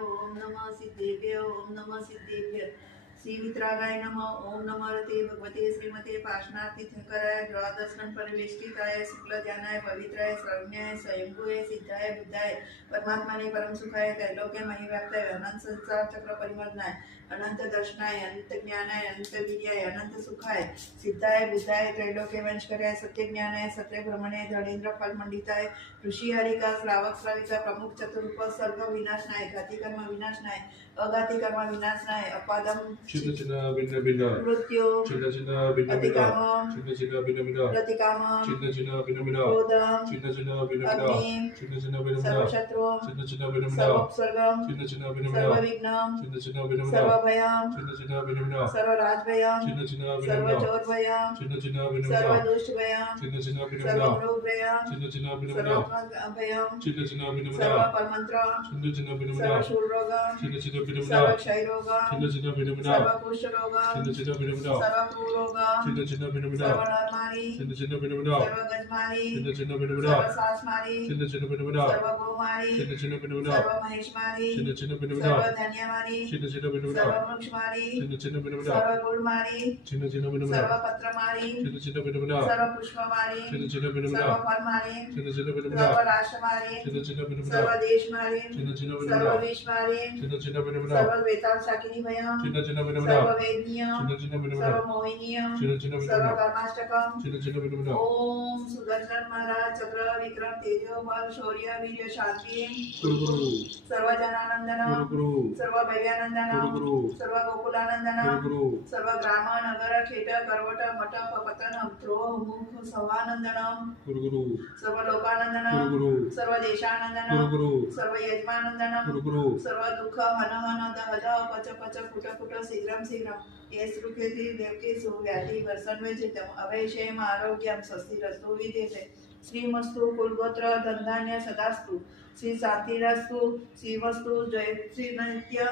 ओम नमः सिद्धेभ्य ओम नमः सिद्धेभ्य श्री वितरागाय नमः ओम नमः रते भगवते श्रीमते पार्श्वनाथतीर्थंकराय द्वादशकं परिवेष्टिताय शुक्ल ध्यानाय पवित्राय श्रवण्याय स्वयंभुवे सिद्धाय बुद्धाय परमात्माने परम सुखाय त्रैलोक्य महिव्याप्ताय अनंत संसार चक्र परिमर्दनाय अनंत दर्शनाय अनंत ज्ञानाय अनंत वीर्याय अनंत सुखाय सिद्धाय बुद्धाय त्रैलोक्य वंशकराय सत्य ज्ञानाय सत्य भ्रमणे धनेन्द्र फल मंडिताय ऋषि हरिका श्रावक श्राविका प्रमुख चतुर्प सर्व विनाशनाय घाती कर्म विनाशनाय अघाती कर्म विनाशनाय अपादम चिन्ह चिन्ह भिन्न भिन्न मृत्यु चिन्ह चिन्ह भिन्न भिन्न अतिकामम चिन्ह चिन्ह भिन्न भिन्न प्रतिकामम चिन्ह चिन्ह भिन्न भिन्न क्रोधम चिन्ह चिन्ह भिन्न भिन्न अग्निम चिन्ह चिन्ह भिन्न भिन्न सर्वशत्रुम चिन्ह चिन्ह भिन्न भिन्न सर्वोपसर्गम चिन्ह चिन्ह भिन्न भिन्न सर्वविघ्नम चिन्ह चिन्ह भिन्न भिन्न सर्वभयम चिन्ह चिन्ह भिन्न भिन्न सर्वराजभयम चिन्ह चिन्ह भिन्न भिन्न सर्वचोरभयम चिन्ह चिन्ह भिन्न भिन्न सर्वदुष्टभयम चिन्ह चिन्ह भिन्न भिन्न सर्वमृगभयम चिन्ह चिन्ह भिन्न भिन्न सर्वभयम चिन्ह चिन्ह भिन्न भिन्न सर्वपरमंत्रम चिन्ह चिन्ह भिन्न भिन्न सर्वशूलरोगम चिन्ह चिन्ह भिन्न भिन्न सर्वक्षयरोगम चिन्ह चिन्ह भिन्न भिन्न सर्वकुष्ठरोगम चिन्ह चिन्ह भिन्न भिन्न सर्वक्रूरोगम चिन्ह चिन्ह भिन्न भिन्न सर्वनरमारी चिन्ह चिन्ह भिन्न भिन्न सर्वगजमारी चिन्ह चिन्ह भिन्न भिन्न सर्वसासमारी चिन्ह चिन्ह भिन्न भिन्न सर्वगोमारी चिन्ह चिन्ह भिन्न भिन्न सर्वमहेशमारी चिन्ह चिन्ह भिन्न भिन्न सर्वधन्यमारी चिन्ह चिन्ह भिन्न भिन्न सर्ववृक्षमारी चिन्ह चिन्ह भिन्न भिन्न सर्वगुणमारी चिन्ह चिन्ह भिन्न भिन्न सर्वपत्रमारी चिन्ह चिन्ह भिन्न भिन्न सर्वपुष्पमारी चिन्ह चिन्ह भिन्न भिन्न सर्वफलमारी चिन्ह चिन्ह भिन्न भिन्न सर्वराष्ट्रमारी चिन्ह चिन्ह भिन्न भिन्न सर्वदेशमारी चिन्ह चिन्ह भिन्न भिन्न सर्वविश्वमारी चिन्ह चिन्ह भिन्न भिन्न सर्ववेताल शाकिनी भयम चिन्ह चिन्ह भिन्न भिन्न सर्ववेदनीयम चिन्ह चिन्ह भिन्न भिन्न सर्वमोहिनीयम चिन्ह चिन्ह भिन्न भिन्न सर्वकर्माष्टकम चिन्ह चिन्ह भिन्न भिन्न ओम सुदर्शन महाराज चक्र विक्रम तेजो बल शौर्य वीर्य शांति गुरु गुरु सर्व जनानंदन गुरु गुरु सर्व भव्यानंदन गुरु गुरु सर्व गोकुलानंदन गुरु गुरु सर्व ग्राम नगर खेट करवट मठ पतन ध्रुव मुख सवानंदनम गुरु गुरु सर्व लोकानंदन गुरु गुरु सर्व देशानंदन गुरु गुरु सर्व यजमानंदन गुरु गुरु सर्व दुःख हन हन दह दह पच पच फुट फुट शीघ्रम शीघ्रम ये सुखेति देवकेषु व्याधि वर्षन्वेजितम अवैषेम आरोग्यम स्वस्तिरस्तु विदेते श्रीमस्तु कुलगोत्र धनधान्य सदास्तु श्री शांतिरस्तु श्रीमस्तु जयश्री नित्य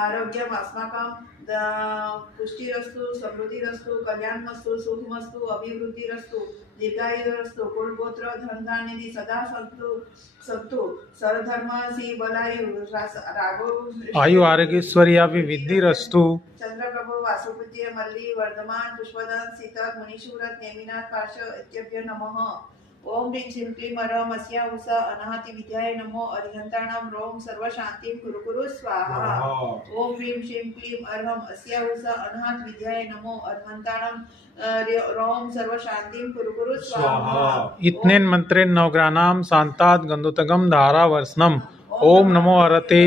आरोग्यम अस्माकं पुष्टिरस्तु समृद्धिरस्तु कल्याणमस्तु सुखमस्तु अभिवृद्धिरस्तु दीर्घायुरस्तु कुलगोत्र धनधान्य सदा संतु सरधर्म सी बलायु रागो आयु आरोग्यश्वर्याभि विद्धिरस्तु चंद्रप्रभु वासुपूज्य मल्ली वर्धमान पुष्पदान सीता मुनिशूरत नेमिनाथ पार्श्व इत्यभ्य नमः ओम ह्रीं श्रीं क्लीं ह्रौं अस्या उषा अनाहति विद्याय नमो अरिहन्ताणां रोम सर्व शांतिं कुरु कुरु स्वाहा ओम ह्रीं श्रीं क्लीं ह्रौं अस्या उषा अनाहत विद्याय नमो अरिहन्ताणां रोम सर्व शांतिं कुरु कुरु स्वाहा इत्नेन मंत्रेण नवग्रहाणां शान्तात् गन्धोतकं धारावर्षणम् ओम नमो हरते